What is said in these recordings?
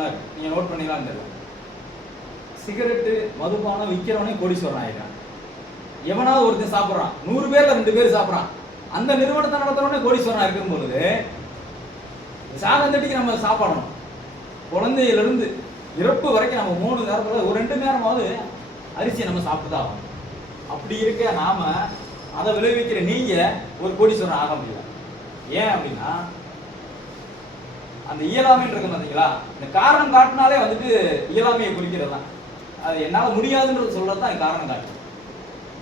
சொன்னார், நீங்கள் நோட் பண்ணிக்கலாம்னு தெரியல. சிகரெட்டு மதுபானம் விற்கிறவனே கோடீஸ்வரன் ஆகிட்டான். எவனாவது ஒருத்தன் சாப்பிட்றான், 100 பேர்ல 2 பேர் சாப்பிட்றான், அந்த நிறுவனத்தை நடத்துறவனே கோடீஸ்வரனா இருக்கும் பொழுது சாதந்தட்டிக்கு நம்ம சாப்பிடணும். குழந்தையிலிருந்து இறப்பு வரைக்கும் நம்ம 3 நேரத்தில் ஒரு 2 நேரமாவது அரிசியை நம்ம சாப்பிட்டு தான் ஆகணும். அப்படி இருக்க நாம அதை விளைவிக்கிற நீங்க ஒரு கோடீஸ்வரன் ஆக முடியல. ஏன் அப்படின்னா அந்த இயலாமைன்னு இருக்கு பார்த்தீங்களா, இந்த காரணம் காட்டினாலே வந்துட்டு இயலாமையை குறிக்கிறது தான். அது என்னால் முடியாதுன்றது சொல்றது தான் காரணம் காட்டு.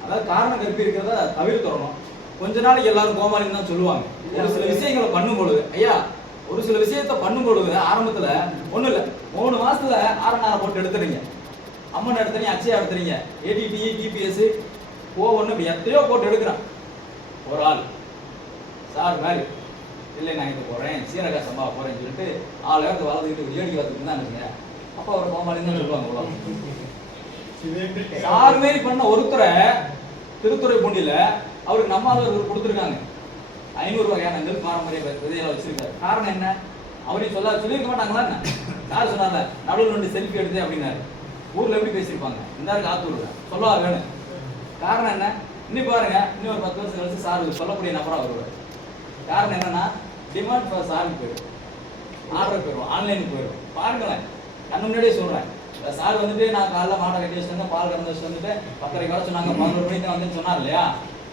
அதாவது காரணம் கற்பி இருக்கிறத தவிர்த்துறணும். கொஞ்ச நாளைக்கு எல்லாரும் கோமாளின்னு தான் சொல்லுவாங்க. ஒரு சில விஷயங்களை பண்ணும் பொழுது, ஐயா ஒரு சில விஷயத்த பண்ணும் பொழுது ஆரம்பத்தில் ஒன்றும் இல்லை, 3 மாசத்துல ஆரநாரை போட்டு எடுத்துறீங்க, அம்மன் எடுத்துறீங்க, அச்சயா எடுத்துறீங்க, ஏடிடி டிபிஎஸ் ஒன்று இப்படி எத்தையோ போட்டு எடுக்கிறான். ஒரு ஆள் சார் மாதிரி இல்லை நான் இங்கே போகிறேன், சீரக சம்பா போகிறேன்னு சொல்லிட்டு 6 நேரத்தை வளர்ந்துக்கிட்டு வேடிக்கை பார்த்துட்டு தான் இருங்க. அப்போ அவர் கோமாளின்னு தான் சொல்லுவாங்க. சார் மாரி பண்ண ஒருத்தரை திருத்துறைப்பூண்டியில் அவருக்கு நம்மால் கொடுத்துருக்காங்க. 500 வகையான நெல் பாரம்பரிய விதைகளை வச்சிருக்காரு. காரணம் என்ன? அவரையும் சொல்லியிருக்க மாட்டாங்களா என்ன? யார் சொன்னாங்க நடுவில் 2 செல்ஃபி எடுத்து அப்படின்னாரு. ஊரில் எப்படி பேசியிருப்பாங்க, இந்த காத்தூர் சொல்லவா வேணும். காரணம் என்ன? இன்னும் பாருங்க, இன்னும் ஒரு 10 வருஷம் கழிச்சு சார் சொல்லக்கூடிய நபராக வருவார். காரணம் என்னன்னா டிமாண்ட் ஃபார் சாருக்கு போயிடும், ஆர்டர் போயிடும், ஆன்லைனுக்கு போயிடும். பாருங்களேன், கண்ணு முன்னாடியே சொல்றேன். சார் வந்துட்டு நான் காலைல மாட்டை கட்டி வச்சுட்டு வந்தேன், பால் கறந்து வச்சுட்டு வந்துட்டு 10:30 வர சொன்னாங்க, 11 மணிக்கு தான் வந்து சொன்னார் இல்லையா.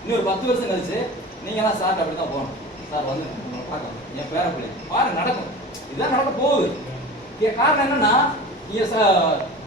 இன்னும் ஒரு 10 வருஷம் கழிச்சு நீங்களாம் சார் அப்படி தான் போகணும். சார் வந்து பார்க்கணும், என் பேர பிள்ளை பாருங்க நடக்கும், இதுதான் நடக்க போகுது. காரணம் என்னன்னா நீங்க